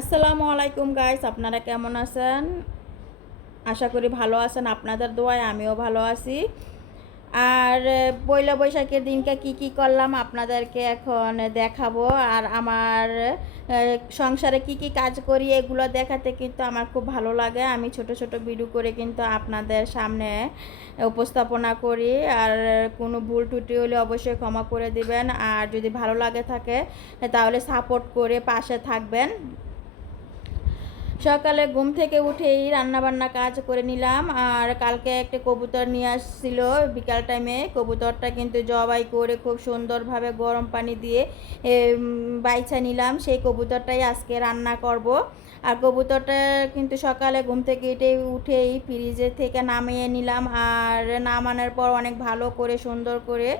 আসসালামু আলাইকুম গাইস আপনারা কেমন আছেন? আশা করি ভালো আছেন, আপনাদের দোয়ায় আমিও ভালো আছি। আর পয়লা বৈশাখের দিনকে কি কি করলাম আপনাদেরকে এখন দেখাবো। আর আমার সংসারে কি কি কাজ করি এগুলো দেখাতে কিন্তু আমার খুব ভালো লাগে। আমি ছোট ছোট ভিডিও করে কিন্তু আপনাদের সামনে উপস্থাপনা করি। আর কোনো ভুল ত্রুটি হলে অবশ্যই ক্ষমা করে দিবেন। আর যদি ভালো লাগে থাকে, তাহলে সাপোর্ট করে পাশে থাকবেন। সকালে ঘুম থেকে উঠেই রান্নাবান্না কাজ করে নিলাম, আর কালকে একটা কবুতর নিয়ে আসছিল। বিকাল টাইমে কবুতরটা কিন্তু জবাই করে খুব সুন্দরভাবে গরম পানি দিয়ে বাইছা নিলাম। সেই কবুতরটাই আজকে রান্না করব। আর কবুতরটা কিন্তু সকালে ঘুম থেকে উঠে, উঠেই ফ্রিজে থেকে নামিয়ে নিলাম। আর নামানোর পর অনেক ভালো করে, সুন্দর করে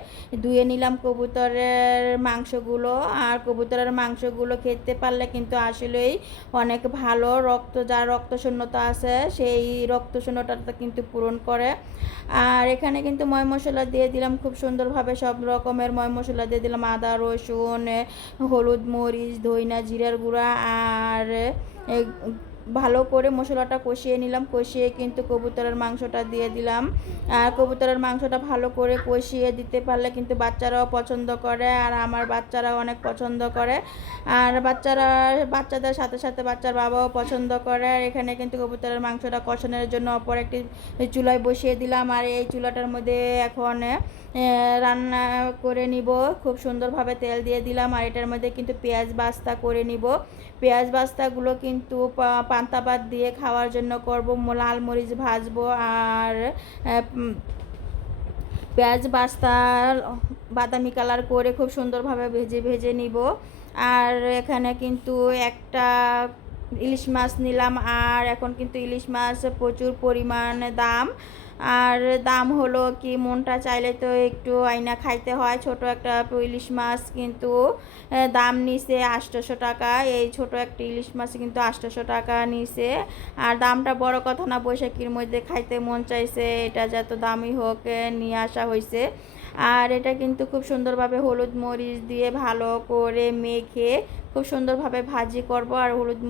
ধুয়ে নিলাম কবুতরের মাংসগুলো। আর কবুতরের মাংসগুলো খেতে পারলে কিন্তু আসলেই অনেক ভালো রক্ত যার রক্ত শূন্যতা আছে, সেই রক্ত শূন্যতাটা কিন্তু পূরণ করে। আর এখানে কিন্তু ময় মশলা দিয়ে দিলাম, খুব সুন্দরভাবে সব রকমের ময় মশলা দিয়ে দিলাম, আদা, রসুন, হলুদ, মরিচ, ধইনা, জিরার গুঁড়া, আর ভালো করে মশলাটা কষিয়ে নিলাম, কষিয়ে কিন্তু কবুতরের মাংসটা দিয়ে দিলাম। আর কবুতরের মাংসটা ভালো করে কষিয়ে দিতে পারলে কিন্তু বাচ্চারাও পছন্দ করে আর আমার বাচ্চারাও অনেক পছন্দ করে। আর বাচ্চারা, বাচ্চাদের সাথে সাথে বাচ্চার বাবাও পছন্দ করে। আর এখানে কিন্তু কবুতরের মাংসটা কষানোর জন্য অপর একটি চুলায় বসিয়ে দিলাম আর এই চুলাটার মধ্যে এখন রান্না করে নিব। খুব সুন্দরভাবে তেল দিয়ে দিলাম আর এটার মধ্যে কিন্তু পেঁয়াজ বাস্তা করে নিব। পেঁয়াজ বাস্তাগুলো কিন্তু পান্তা ভাত দিয়ে খাওয়ার জন্য করব, লাল মরিচ ভাজবো আর পেঁয়াজ বাস্তা, বাদামি কালার করে খুব সুন্দরভাবে ভেজে ভেজে নিব। আর এখানে কিন্তু একটা ইলিশ মাছ নিলাম আর এখন কিন্তু ইলিশ মাছ প্রচুর পরিমাণে দাম। আর দাম হলো কি, মনটা চাইলে তো একটু আইনা খাইতে হয়। ছোট একটা ইলিশ মাছ কিন্তু দাম নিছে আটশোশো টাকা। এই ছোট একটা ইলিশ মাছ কিন্তু আটশোশো টাকা নিছে। আর দামটা বড় কথা না, বৈশাখীর মধ্যে খাইতে মন চাইছে, এটা যত দামই হোক নিয়ে আসা হয়েছে আর এটা কিন্তু খুব সুন্দরভাবে হলুদ মরিচ দিয়ে ভালো করে মেখে, খুব সুন্দরভাবে ভাজি করব। আর হলুদ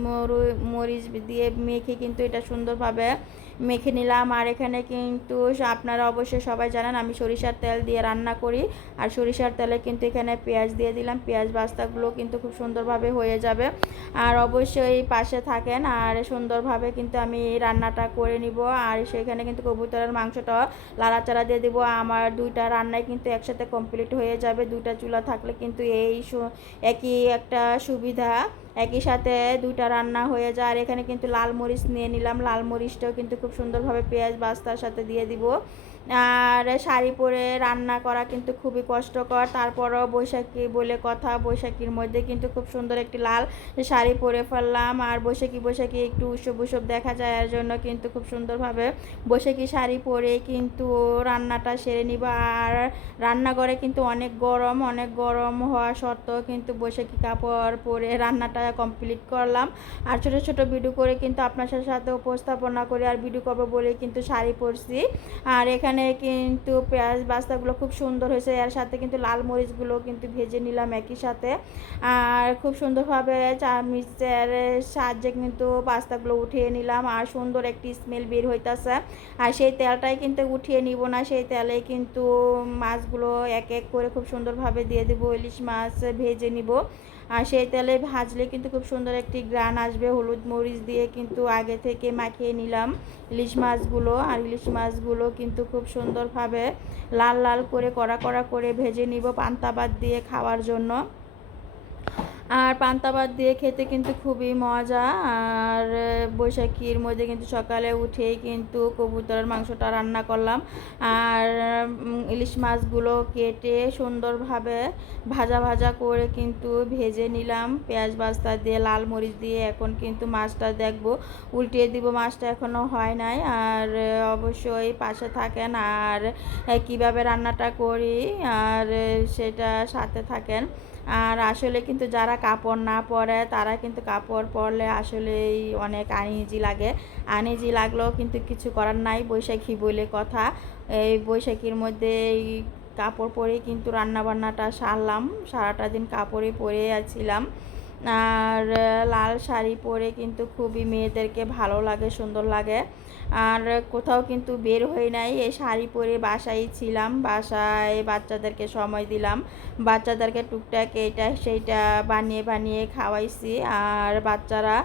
মরিচ দিয়ে মেখে কিন্তু এটা সুন্দরভাবে মেখে নিলাম। আর এখানে কিন্তু আপনারা অবশ্যই সবাই জানেন, আমি সরিষার তেল দিয়ে রান্না করি। আর সরিষার তেলে কিন্তু এখানে পেঁয়াজ দিয়ে দিলাম। পেঁয়াজ বাস্তাগুলো কিন্তু খুব সুন্দরভাবে হয়ে যাবে। আর অবশ্যই পাশে থাকেন। আর সুন্দরভাবে কিন্তু আমি রান্নাটা করে নিব। আর সেখানে কিন্তু কবুতরের মাংসটা লাড়াচাড়া দিয়ে দিব। আমার দুইটা রান্নাই কিন্তু একসাথে কমপ্লিট হয়ে যাবে। দুইটা চুলা থাকলে কিন্তু এই একই একটা সুবিধা। একই সাথে দুটা রান্না হয়ে যায়। আর এখানে কিন্তু লাল মরিচ নিয়ে নিলাম। লাল মরিচটাও কিন্তু খুব সুন্দরভাবে পেঁয়াজ, বাস্তার সাথে দিয়ে দিব। আর শাড়ি পরে রান্না করা কিন্তু খুবই কষ্টকর। তারপরও বৈশাখী বলে কথা, বৈশাখীর মধ্যে কিন্তু খুব সুন্দর একটি লাল শাড়ি পরে ফেললাম। আর বৈশাখী বৈশাখী একটু উৎসব উৎসব দেখা যায়, এর জন্য কিন্তু খুব সুন্দরভাবে বৈশাখী শাড়ি পরে কিন্তু রান্নাটা সেরে নিব। আর রান্নাঘরে কিন্তু অনেক গরম অনেক গরম হওয়া সত্ত্বেও কিন্তু বৈশাখী কাপড় পরে রান্নাটা কমপ্লিট করলাম। আর ছোটো ছোটো ভিডিও করে কিন্তু আপনার সাথে উপস্থাপনা করে। আর ভিডিও করব বলে কিন্তু শাড়ি পরছি। আর এখানে কিন্তু পেঁয়াজ বাস্তাগুলো খুব সুন্দর হয়েছে। এর সাথে কিন্তু লাল মরিচগুলো কিন্তু ভেজে নিলাম একই সাথে। আর খুব সুন্দরভাবে চামিচের সাহায্যে কিন্তু পাস্তাগুলো উঠিয়ে নিলাম আর সুন্দর একটি স্মেল বের হইতাছে। আর সেই তেলটাই কিন্তু উঠিয়ে নিব না, সেই তেলে কিন্তু মাছগুলো এক এক করে খুব সুন্দরভাবে দিয়ে দেবো, ইলিশ মাছ ভেজে নিব। আর সেই তেলে ভাজলে কিন্তু খুব সুন্দর একটি গ্রান আসবে, হলুদ মরিচ দিয়ে কিন্তু আগে থেকে মাখিয়ে নিলাম ইলিশ মাছগুলো। আর ইলিশ মাছগুলো কিন্তু খুব সুন্দরভাবে লাল লাল করে কড়া কড়া করে ভেজে নিব পান্তা দিয়ে খাওয়ার জন্য। আর পান্তা ভাত দিয়ে খেতে কিন্তু খুবই মজা। আর বৈশাখীর মধ্যে কিন্তু সকালে উঠেই কিন্তু কবুতরের মাংসটা রান্না করলাম। আর ইলিশ মাছগুলো কেটে সুন্দরভাবে ভাজা ভাজা করে কিন্তু ভেজে নিলাম। পেঁয়াজ বাস্তা দিয়ে, লাল মরিচ দিয়ে এখন কিন্তু মাছটা দেখব। উল্টিয়ে দিব, মাছটা এখনও হয় নাই। আর অবশ্যই পাশে থাকেন। আর কীভাবে রান্নাটা করি? আর সেটা সাথে থাকেন। আর আসলে কিন্তু যারা কাপড় না পরে, তারা কিন্তু কাপড় পরলে আসলেই অনেক আনইজি লাগে। আনইজি লাগলেও কিন্তু কিছু করার নাই বৈশাখী বলে কথা। এই বৈশাখীর মধ্যে কাপড় পরেই কিন্তু রান্না বান্নাটা সারলাম। সারাটা দিন কাপড়ে পরে আছিলাম। আর লাল শাড়ি পরে কিন্তু খুবই মেয়েদেরকে ভালো লাগে, সুন্দর লাগে। আর কোথাও কিন্তু বের হই নাই। এই শাড়ি পরে বাসায় ছিলাম, বাসায় বাচ্চাদেরকে সময় দিলাম। বাচ্চাদেরকে টুকটাক এইটা সেইটা বানিয়ে বানিয়ে খাওয়াইছি। আর বাচ্চারা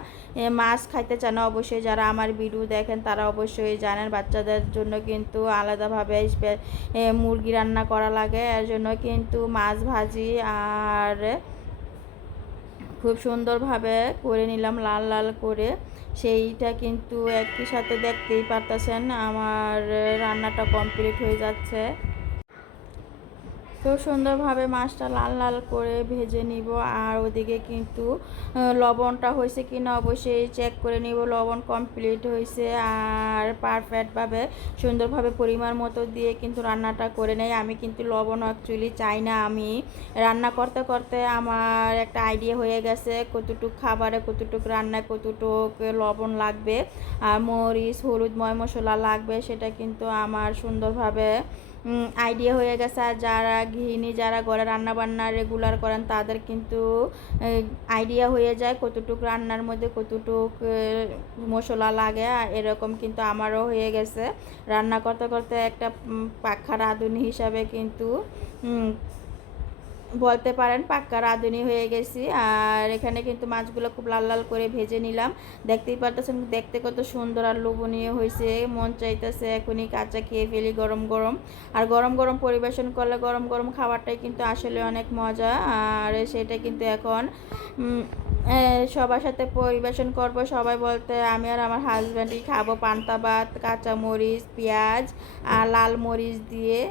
মাছ খাইতে চান অবশ্যই যারা আমার ভিডিও দেখেন, তারা অবশ্যই জানেন বাচ্চাদের জন্য কিন্তু আলাদাভাবে মুরগি রান্না করা লাগে। এর জন্য কিন্তু মাছ ভাজি আর খুব সুন্দরভাবে করে নিলাম, লাল লাল করে। সেইটা কিন্তু একই সাথে দেখতেই পারতেছেন। আমার রান্নাটা কমপ্লিট হয়ে যাচ্ছে। খুব সুন্দরভাবে মাছটা লাল লাল করে ভেজে নিব। আর ওদিকে কিন্তু লবণটা হয়েছে কি না অবশ্যই চেক করে নিব। লবণ কমপ্লিট হয়েছে আর পারফেক্টভাবে সুন্দরভাবে পরিমাণ মতো দিয়ে কিন্তু রান্নাটা করে নেই। আমি কিন্তু লবণ অ্যাকচুয়ালি চাই না। আমি রান্না করতে করতে আমার একটা আইডিয়া হয়ে গেছে। কতটুক খাবারে কতটুক রান্নায় কতটুক লবণ লাগবে আর মরিচ, হলুদ, ময় মশলা লাগবে, সেটা কিন্তু আমার সুন্দরভাবে আইডিয়া হয়ে গেছে। আর যারা গৃহিণী, যারা ঘরে রান্না বান্না রেগুলার করেন, তাদের কিন্তু আইডিয়া হয়ে যায় কতটুক রান্নার মধ্যে কতটুক মশলা লাগে। এরকম কিন্তু আমারও হয়ে গেছে। রান্না করতে করতে একটা পাখার আধুনি হিসাবে কিন্তু বলতে পারেন, পাক্কা রাঁধুনি হয়ে গেছি। আর এখানে কিন্তু মাছগুলো খুব লাল লাল করে ভেজে নিলাম। দেখতেই পারতেছেন, দেখতে কত সুন্দর আর লোভনীয় হয়েছে। মন চাইতেছে এখনই কাঁচা খেয়ে ফেলি গরম গরম। আর গরম গরম পরিবেশন করলে গরম গরম খাবারটাই কিন্তু আসলে অনেক মজা। আর সেটা কিন্তু এখন সবার সাথে পরিবেশন করব। সবাই বলতে, আমি আর আমার হাজব্যান্ডই খাব পান্তা ভাত কাঁচা মরিচ পেঁয়াজ আর লাল মরিচ দিয়ে।